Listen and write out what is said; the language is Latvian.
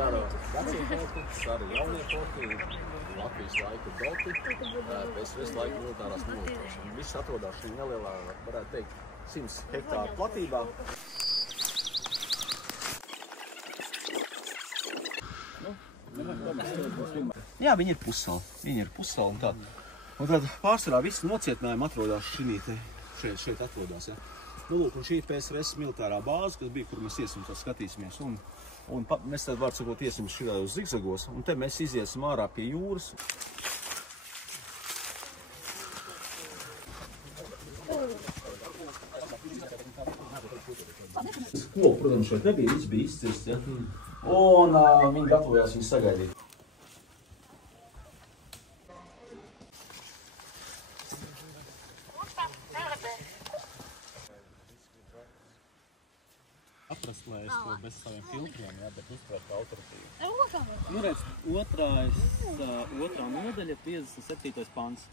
Sara vecie forti, Sara jaunie forti, Latvijas laika doti, PSRS laika militārās nolūkos. Viss atrodās šī nelielā, varētu teikt, 100 hektāru platībā. Jā, viņi ir pussali un tā. Un tad pārsvarā visi nocietinājumi atrodās šeit atrodās, ja. Nu, lūk, un šī ir PSRS militārā bāze, kas bija, kur mēs iesim, tad skatīsimies. Un mēs tad, var sakot, iesim šajos zigzagos, un te mēs iziesim ārā pie jūras. Lūk, protams, šeit nebija, viss bija izcirsts, ja. Un viņi gatavojās viņu sagaidīt. Atrast, lai es to bez saviem filtriem, jā, bet uzturēt autoritīvi. Nu, redz, otrā nodaļa, 57. pants.